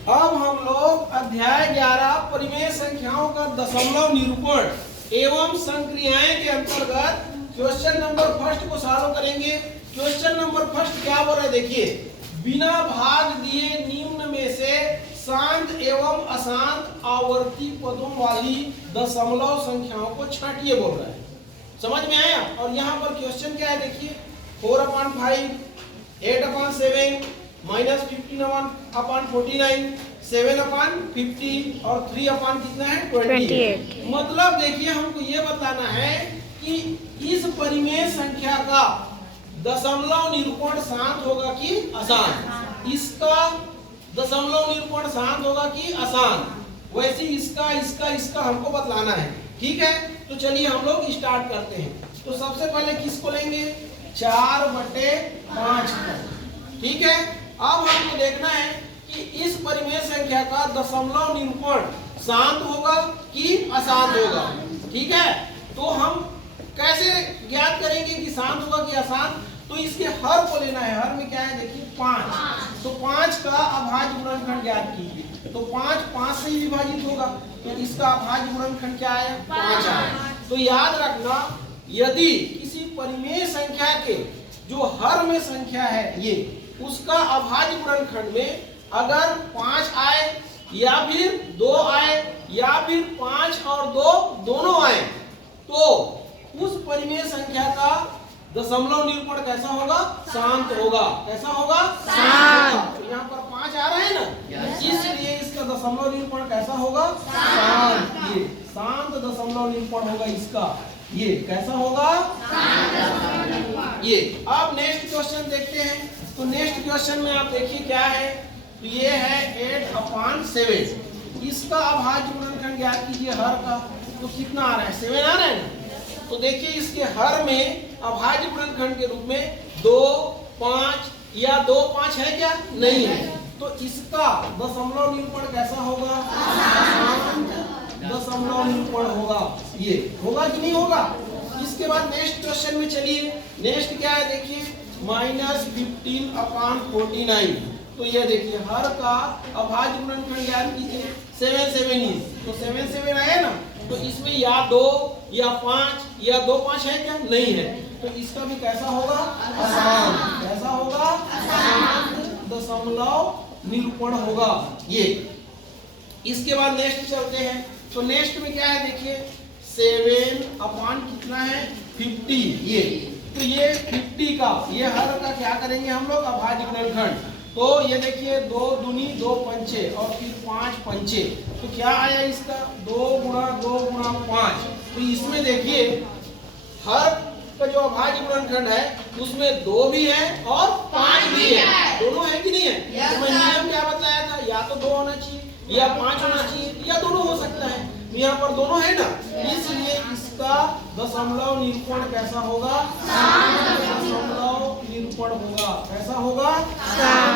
अब हम लोग अध्याय 11 परिमेय संख्याओं का दशमलव निरूपण एवं संक्रियाएं के अंतर्गत क्वेश्चन नंबर फर्स्ट को सॉल्व करेंगे। क्वेश्चन नंबर फर्स्ट क्या बोल रहा है देखिए, बिना भाग दिए निम्न में से शांत एवं अशांत आवर्ती पदों वाली दशमलव संख्याओं को छांटिए बोल रहा है। समझ में आया? और यहाँ पर क्वेश्चन क्या है देखिए, 4/5, 8/7, -15/49, 7/50 और 3/ कितना है 28। मतलब देखिए हमको ये बताना है कि इस परिमेय संख्या का दशमलव निरूपण शांत होगा कि अशांत, इसका दशमलव निरूपण शांत होगा कि अशांत, वैसे इसका हमको बतलाना है। ठीक है, तो चलिए हम लोग स्टार्ट करते हैं। तो सबसे पहले किसको लेंगे, 4/5 को। ठीक है, अब हमको देखना है कि इस परिमेय संख्या का दशमलव निरूपण शांत होगा कि अशांत होगा। ठीक है, तो हम कैसे ज्ञात करेंगे कि शांत होगा कि अशांत? तो इसके हर को लेना है। हर में क्या है देखिए 5, तो 5 का अभाज्य गुणनखंड ज्ञात कीजिए। तो 5 से ही विभाजित होगा, तो इसका अभाज्य गुणनखंड क्या आया 5 आया। तो याद रखना, यदि किसी परिमेय संख्या के जो हर में संख्या है ये, उसका अभाज्य गुणनखंड में अगर 5 आए या फिर 2 आए या फिर 5 और 2 दोनों आए, तो उस परिमेय संख्या का दशमलव निरूपण कैसा होगा, शांत होगा। कैसा होगा, शांत। तो यहाँ पर 5 आ रहे हैं ना, इसलिए इसका दशमलव निरूपण कैसा होगा, शांत। ये शांत दशमलव निरूपण होगा इसका। ये कैसा होगा, ये। अब नेक्स्ट क्वेश्चन देखते हैं। तो नेक्स्ट क्वेश्चन में आप देखिए क्या है, तो ये है 8/7। इसका अभाज्य गुणनखंड ज्ञात कीजिए हर का। तो कितना आ रहा है, 7 आ रहा है ना। तो देखिए इसके हर में अभाज्य गुणनखंड के रूप में 2, 5 या 2, 5 है क्या, नहीं है। तो इसका दशमलव निरूपण कैसा होगा, दशमलव निरूपण होगा। ये होगा कि नहीं होगा? इसके बाद नेक्स्ट क्वेश्चन में चलिए, नेक्स्ट क्या है देखिए, -15/49। तो ये देखिए हर का अभाज्य गुणनखंड ज्ञात कीजिए। 7 तो 7 आया ना, तो इसमें या 2 या 5 या 2, 5 है क्या, नहीं है। तो इसका भी कैसा होगा, अशांत। कैसा होगा, अशांत दशमलव निरूपण होगा ये। इसके बाद नेक्स्ट चलते हैं। तो नेक्स्ट में क्या है देखिए, 7/ कितना है 50। ये तो ये 50 का ये हर का क्या करेंगे हम लोग, अभाज्य गुणनखंड। तो ये देखिए 2 दूनी 2 पंचे और फिर 5 पंचे, तो क्या आया इसका 2 गुणा 2 गुणा 5। तो इसमें देखिए हर का जो अभाज्य गुणनखंड है उसमें 2 भी है और 5 भी है, दोनों है कि नहीं है। तो मैं नियम क्या बताया था, या तो 2 होना चाहिए या 5 होना चाहिए या दोनों हो सकता है। यहाँ पर दोनों है ना, इसलिए इसका दशमलव निरूपण कैसा होगा, दशमलव निरूपण होगा। कैसा होगा,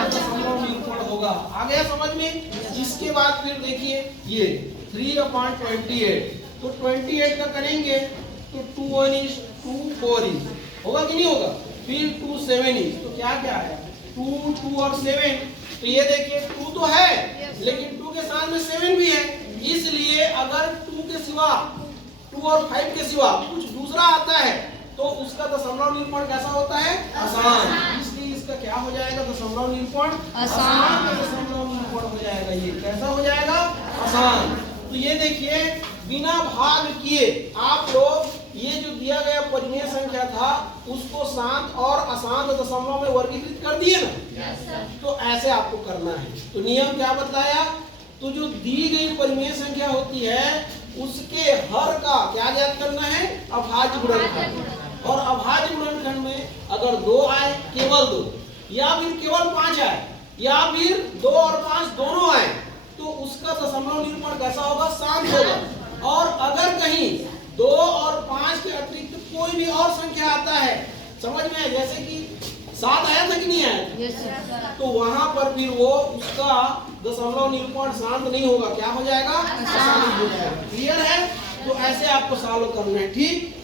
दशमलव निरूपण होगा। आ गया समझ में? इसके बाद फिर देखिए ये 3/28। तो 28 का करेंगे तो 2 4 होगा कि नहीं होगा। फिर 2 7, तो क्या क्या है 2 और 7। तो ये देखिए 2 तो है, लेकिन 2 के साथ में 7 भी है, इसलिए अगर 2 के सिवा 2 और 5 के सिवा कुछ दूसरा आता है तो उसका दशमलव निरूपण कैसा होता है, अशांत। इसलिए इसका क्या हो जाएगा, दशमलव निरूपण अशांत दशमलव निरूपण हो जाएगा। ये कैसा हो जाएगा, अशांत। तो ये देखिए बिना भाग किए आप लोग ये जो दिया गया परिमेय संख्या था उसको शांत और अशांत दशमलव में वर्गीकृत कर दिए ना। तो ऐसे आपको करना है। तो नियम क्या बताया, तो जो दी गई परिमेय संख्या होती है उसके हर का क्या ज्ञात करना है, अभाज्य गुणनखंड। और अभाज्य गुणनखंड में अगर 2 आए, केवल 2, या फिर केवल 5 आए, या फिर 2 और 5 दोनों आए, तो उसका दशमलव निरूपण कैसा होगा, शांत होगा। और अगर कहीं 2 और 5 के अतिरिक्त कोई भी और संख्या आता है, समझ में, जैसे कि 7 आया था कि नहीं आया, तो वहां पर फिर वो उसका दशमलव निरूपण शांत नहीं होगा, क्या हो जाएगा, अशांत हो जाएगा। क्लियर है? तो ऐसे आपको सॉल्व करना है। ठीक।